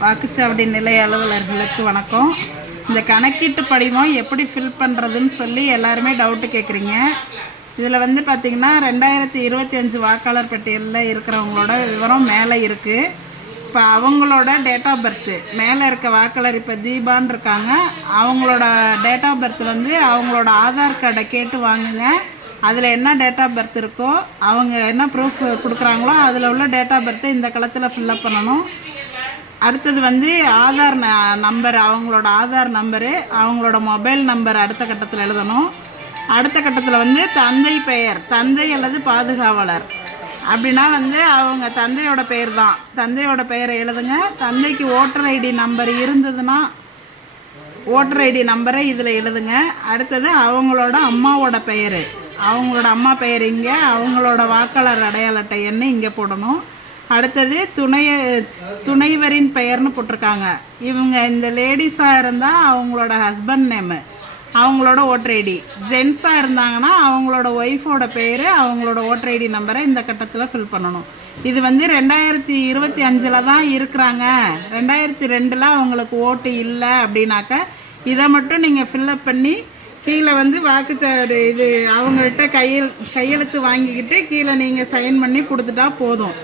வாக்குச்சாவடி நிலைய அலுவலர்களுக்கு வணக்கம். இந்த கணக்கீட்டு படிவம் எப்படி ஃபில் பண்ணுறதுன்னு சொல்லி எல்லாருமே டவுட்டு கேட்குறீங்க. இதில் வந்து பார்த்திங்கன்னா 2025 வாக்காளர் பட்டியலில் இருக்கிறவங்களோட விவரம் மேலே இருக்குது. இப்போ அவங்களோட டேட் ஆஃப் பர்த்து மேலே இருக்க வாக்காளர் இப்போ தீபான்னு இருக்காங்க. அவங்களோட டேட் ஆஃப் பர்த் வந்து அவங்களோட ஆதார் கார்டை கேட்டு வாங்குங்க. அதில் என்ன டேட் ஆஃப் பர்த் இருக்கோ அவங்க என்ன ப்ரூஃப் கொடுக்குறாங்களோ அதில் உள்ள டேட் ஆஃப் பர்த்தை இந்த களத்தில் ஃபில்லப் பண்ணணும். அடுத்தது வந்து ஆதார் நம்பர், அவங்களோட ஆதார் நம்பரு, அவங்களோட மொபைல் நம்பர் அடுத்த கட்டத்தில் எழுதணும். அடுத்த கட்டத்தில் வந்து தந்தை பெயர், தந்தை அல்லது பாதுகாவலர் அப்படின்னா வந்து அவங்க தந்தையோட பெயர் தான், தந்தையோட பெயரை எழுதுங்க. தந்தைக்கு ஓட்டர் ஐடி நம்பர் இருந்ததுன்னா ஓட்டர் ஐடி நம்பரை இதில் எழுதுங்க. அடுத்தது அவங்களோட அம்மாவோட பெயர், அவங்களோட அம்மா பெயர் இங்கே, அவங்களோட வாக்காளர் அடையாள அட்டை எண்ணை இங்கே போடணும். அடுத்தது துணைவரின் பெயர்னு போட்டிருக்காங்க. இவங்க இந்த லேடிஸாக இருந்தால் அவங்களோட ஹஸ்பண்ட் நேமு, அவங்களோட ஓட்டர் ஐடி. ஜென்ஸாக இருந்தாங்கன்னா அவங்களோட ஒய்ஃபோட பேர், அவங்களோட ஓட்டர் ஐடி நம்பரை இந்த கட்டத்தில் ஃபில் பண்ணணும். இது வந்து 2025 தான் இருக்கிறாங்க, 2002 அவங்களுக்கு ஓட்டு இல்லை அப்படின்னாக்க இதை மட்டும் நீங்கள் ஃபில்லப் பண்ணி கீழே வந்து வாக்குச்சாவடி இது அவங்கள்ட்ட கையெழுத்து வாங்கிக்கிட்டு கீழே நீங்கள் சைன் பண்ணி கொடுத்துட்டா போதும்.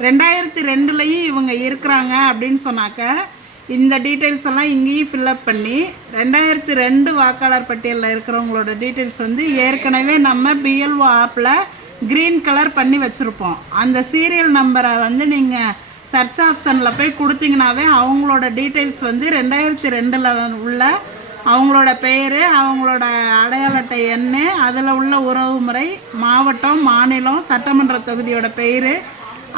2002 இவங்க இருக்கிறாங்க அப்படின்னு சொன்னாக்க இந்த டீட்டெயில்ஸ் எல்லாம் இங்கேயும் ஃபில்லப் பண்ணி 2002 வாக்காளர் பட்டியலில் இருக்கிறவங்களோட டீட்டெயில்ஸ் வந்து ஏற்கனவே நம்ம பிஎல்ஓ ஆப்பில் க்ரீன் கலர் பண்ணி வச்சுருப்போம். அந்த சீரியல் நம்பரை வந்து நீங்கள் சர்ச் ஆப்ஷனில் போய் கொடுத்தீங்கன்னாவே அவங்களோட டீட்டெயில்ஸ் வந்து 2002 உள்ள அவங்களோட பெயர், அவங்களோட அடையாள அட்டை எண், அதில் உள்ள உறவுமுறை, மாவட்டம், மாநிலம், சட்டமன்ற தொகுதியோட பெயர்,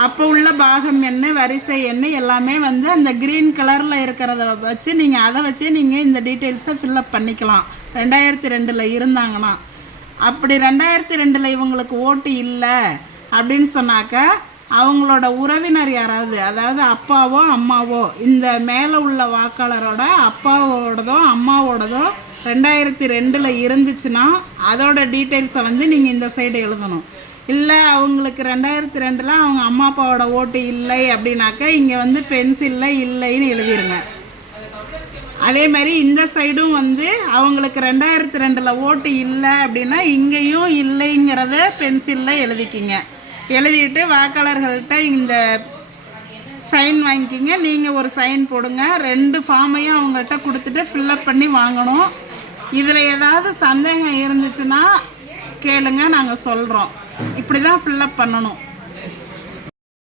அப்போ உள்ள பாகம் எண், வரிசை எண் எல்லாமே வந்து அந்த க்ரீன் கலரில் இருக்கிறத வச்சு நீங்கள் அதை வச்சு நீங்கள் இந்த டீட்டெயில்ஸை ஃபில்லப் பண்ணிக்கலாம். 2002 இருந்தாங்கன்னா. அப்படி 2002 இவங்களுக்கு ஓட்டு இல்லை அப்படின்னு சொன்னாக்க அவங்களோட உறவினர் யாராவது, அதாவது அப்பாவோ அம்மாவோ, இந்த மேலே உள்ள வாக்காளரோட அப்பாவோடதோ அம்மாவோடதோ 2002 இருந்துச்சுன்னா அதோட டீட்டெயில்ஸை வந்து நீங்கள் இந்த சைடு எழுதணும். இல்லை அவங்களுக்கு 2002 அவங்க அம்மா அப்பாவோட ஓட்டு இல்லை அப்படின்னாக்க இங்கே வந்து பென்சிலில் இல்லைன்னு எழுதிருங்க. அதே மாதிரி இந்த சைடும் வந்து அவங்களுக்கு 2002 ஓட்டு இல்லை அப்படின்னா இங்கேயும் இல்லைங்கிறத பென்சிலில் எழுதிக்கிங்க. எழுதிட்டு வாக்காளர்கள்ட்ட இந்த சைன் வாங்கிக்கிங்க. நீங்கள் ஒரு சைன் போடுங்க. 2 ஃபார்மையும் அவங்கள்ட்ட கொடுத்துட்டு ஃபில்லப் பண்ணி வாங்கணும். இதில் ஏதாவது சந்தேகம் இருந்துச்சுன்னா கேளுங்க, நாங்கள் சொல்கிறோம். இப்படி தான் ஃபில்லப் பண்ணணும்.